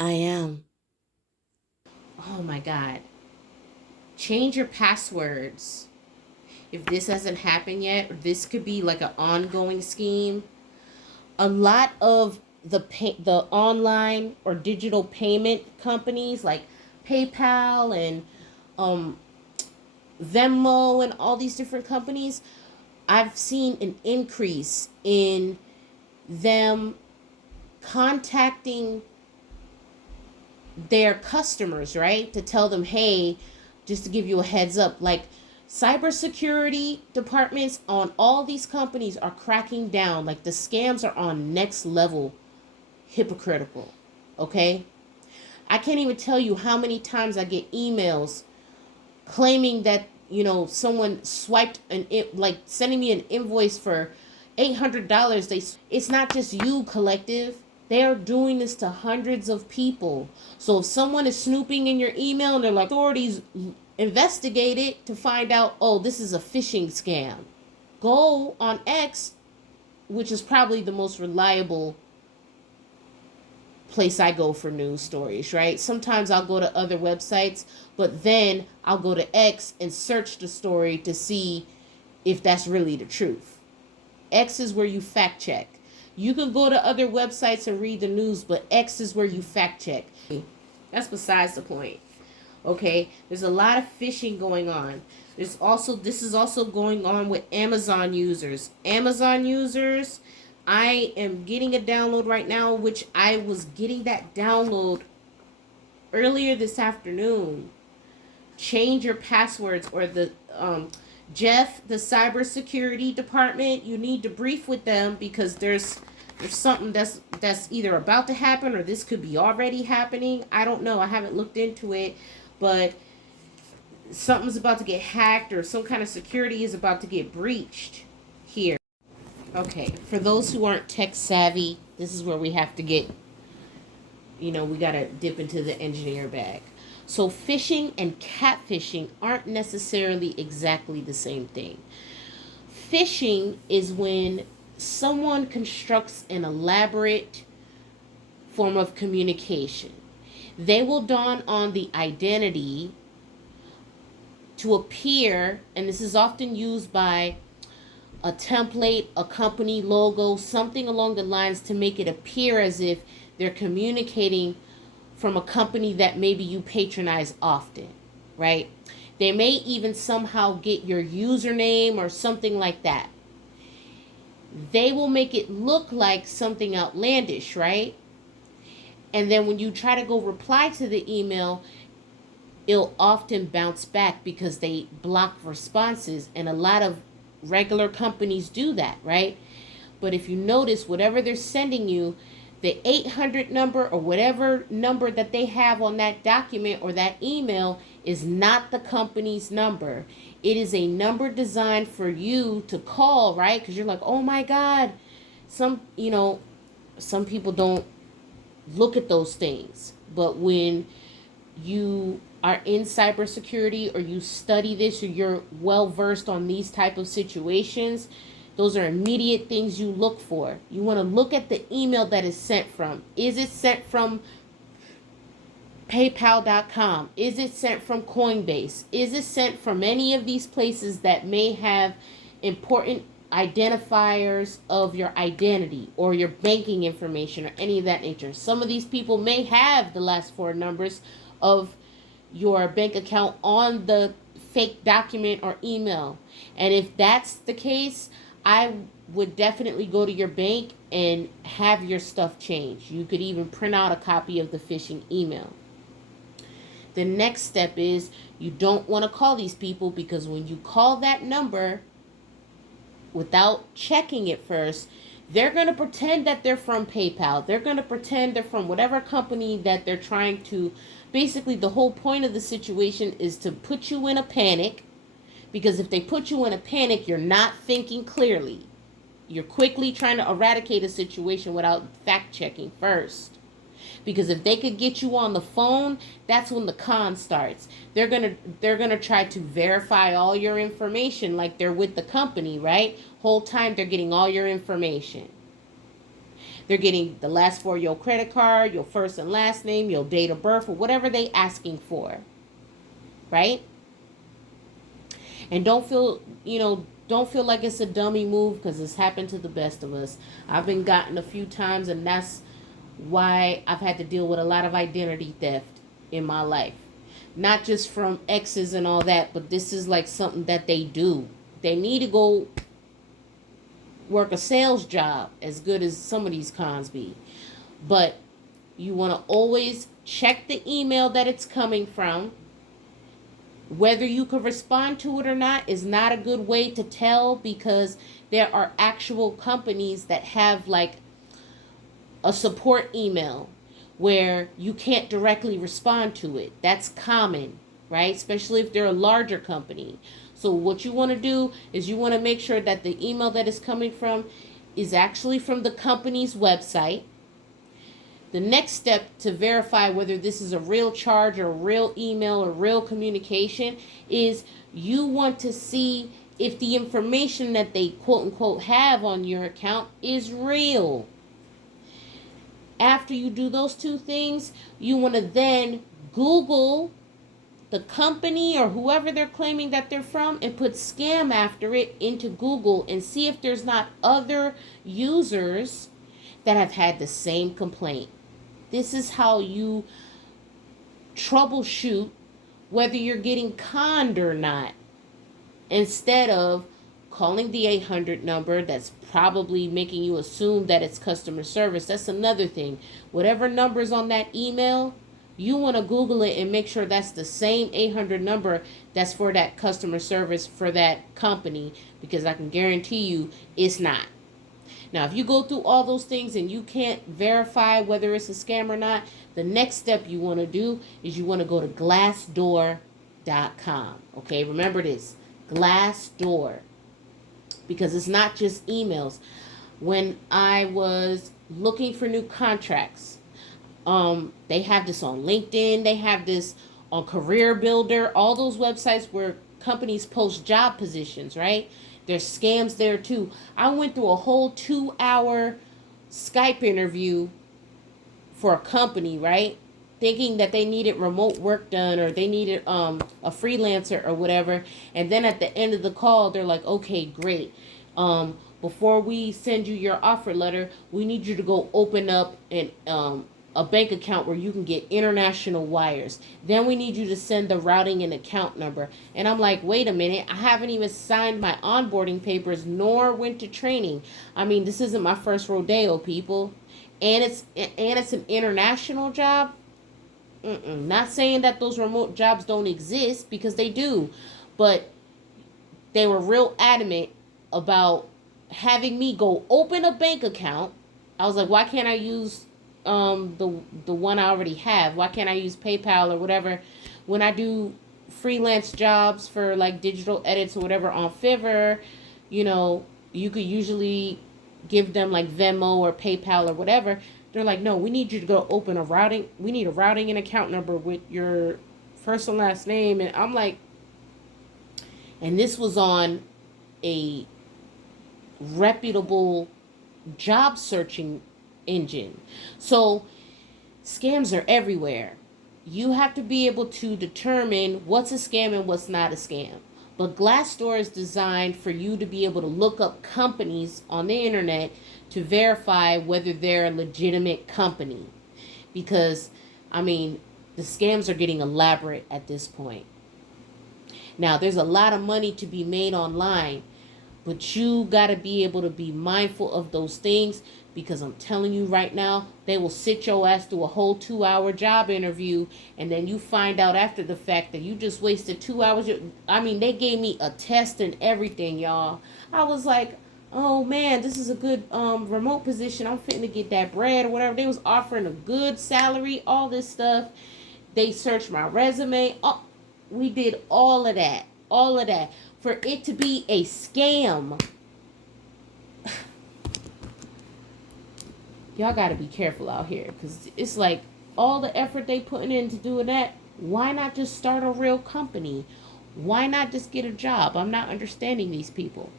I am. Oh my God. Change your passwords. If this hasn't happened yet, or this could be like an ongoing scheme. A lot of the online or digital payment companies like PayPal and um, Venmo and all these different companies, I've seen an increase in them contacting their customers, right? To tell them, hey, just to give you a heads up, like cybersecurity departments on all these companies are cracking down. Like the scams are on next level hypocritical. Okay? I can't even tell you how many times I get emails claiming that, someone swiped like sending me an invoice for $800. It's not just you, collective. They are doing this to hundreds of people. So if someone is snooping in your email and they're like, authorities investigate it to find out, oh, this is a phishing scam. Go on X, which is probably the most reliable place I go for news stories, right? Sometimes I'll go to other websites, but then I'll go to X and search the story to see if that's really the truth. X is where you fact check. You can go to other websites and read the news, but X is where you fact check. That's besides the point. Okay, there's a lot of phishing going on. This is also going on with Amazon users. Amazon users, I am getting a download right now, which I was getting that download earlier this afternoon. Change your passwords, or the Jeff, the cybersecurity department, you need to brief with them, because there's something that's either about to happen, or this could be already happening. I don't know. I haven't looked into it, but something's about to get hacked, or some kind of security is about to get breached here. Okay, for those who aren't tech savvy, this is where we have to get, we got to dip into the engineer bag. So phishing and catfishing aren't necessarily exactly the same thing. Phishing is when someone constructs an elaborate form of communication. They will don on the identity to appear, and this is often used by a template, a company logo, something along the lines, to make it appear as if they're communicating from a company that maybe you patronize often, right? They may even somehow get your username or something like that. They will make it look like something outlandish, right? And then when you try to go reply to the email, it'll often bounce back because they block responses, and a lot of regular companies do that, right? But if you notice, whatever they're sending you, the 800 number or whatever number that they have on that document or that email is not the company's number. It is a number designed for you to call, right? Because you're like, oh my God. Some people don't look at those things. But when you are in cybersecurity, or you study this, or you're well versed on these type of situations, those are immediate things you look for. You want to look at the email that is sent from. Is it sent from PayPal.com? Is it sent from Coinbase? Is it sent from any of these places that may have important identifiers of your identity or your banking information or any of that nature? Some of these people may have the last four numbers of your bank account on the fake document or email. And if that's the case, I would definitely go to your bank and have your stuff changed. You could even print out a copy of the phishing email. The next step is, you don't want to call these people, because when you call that number without checking it first, they're going to pretend that they're from PayPal. They're going to pretend they're from whatever company that they're trying to. Basically, the whole point of the situation is to put you in a panic, because if they put you in a panic, you're not thinking clearly. You're quickly trying to eradicate a situation without fact checking first. Because if they could get you on the phone, that's when the con starts. They're gonna try to verify all your information, like they're with the company, right? Whole time they're getting all your information. They're getting the last four of your credit card, your first and last name, your date of birth, or whatever they asking for, right? And don't feel, don't feel like it's a dummy move, because it's happened to the best of us. I've been gotten a few times, and that's why I've had to deal with a lot of identity theft in my life. Not just from exes and all that, but this is like something that they do. They need to go work a sales job, as good as some of these cons be. But you want to always check the email that it's coming from. Whether you can respond to it or not is not a good way to tell, because there are actual companies that have like a support email where you can't directly respond to it. That's common, right? Especially if they're a larger company. So what you want to do is you want to make sure that the email that is coming from is actually from the company's website. The next step to verify whether this is a real charge or a real email or real communication is you want to see if the information that they quote unquote have on your account is real. After you do those two things, you want to then Google the company or whoever they're claiming that they're from and put scam after it into Google and see if there's not other users that have had the same complaint. This is how you troubleshoot whether you're getting conned or not, instead of calling the 800 number that's probably making you assume that it's customer service. That's another thing. Whatever number's on that email, you want to Google it and make sure that's the same 800 number that's for that customer service for that company, because I can guarantee you it's not. Now, if you go through all those things and you can't verify whether it's a scam or not, the next step you want to do is you want to go to Glassdoor.com. Okay, remember this, Glassdoor, because it's not just emails. When I was looking for new contracts, they have this on LinkedIn, they have this on Career Builder, all those websites where companies post job positions, right? There's scams there too. I went through a whole 2-hour Skype interview for a company, right? Thinking that they needed remote work done or they needed a freelancer or whatever. And then at the end of the call, they're like, okay, great. Before we send you your offer letter, we need you to go open up a bank account where you can get international wires. Then we need you to send the routing and account number. And I'm like, wait a minute, I haven't even signed my onboarding papers nor went to training. I mean, this isn't my first rodeo, people. And it's an international job. Not saying that those remote jobs don't exist, because they do, but they were real adamant about having me go open a bank account. I was like, why can't I use the one I already have? Why can't I use PayPal or whatever? When I do freelance jobs for like digital edits or whatever on Fiverr, you could usually give them like Venmo or PayPal or whatever. They're like, no, we need you to go open a routing. We need a routing and account number with your first and last name. And I'm like, and this was on a reputable job searching engine. So scams are everywhere. You have to be able to determine what's a scam and what's not a scam. But Glassdoor is designed for you to be able to look up companies on the internet to verify whether they're a legitimate company. Because, I mean, the scams are getting elaborate at this point. Now, there's a lot of money to be made online, but you got to be able to be mindful of those things, because I'm telling you right now, they will sit your ass through a whole 2-hour job interview, and then you find out after the fact that you just wasted 2 hours. I mean, they gave me a test and everything, y'all. I was like, oh man, this is a good remote position. I'm fitting to get that bread or whatever. They was offering a good salary, all this stuff. They searched my resume. Oh, we did all of that. For it to be a scam. Y'all got to be careful out here, because it's like all the effort they putting into doing that. Why not just start a real company? Why not just get a job? I'm not understanding these people.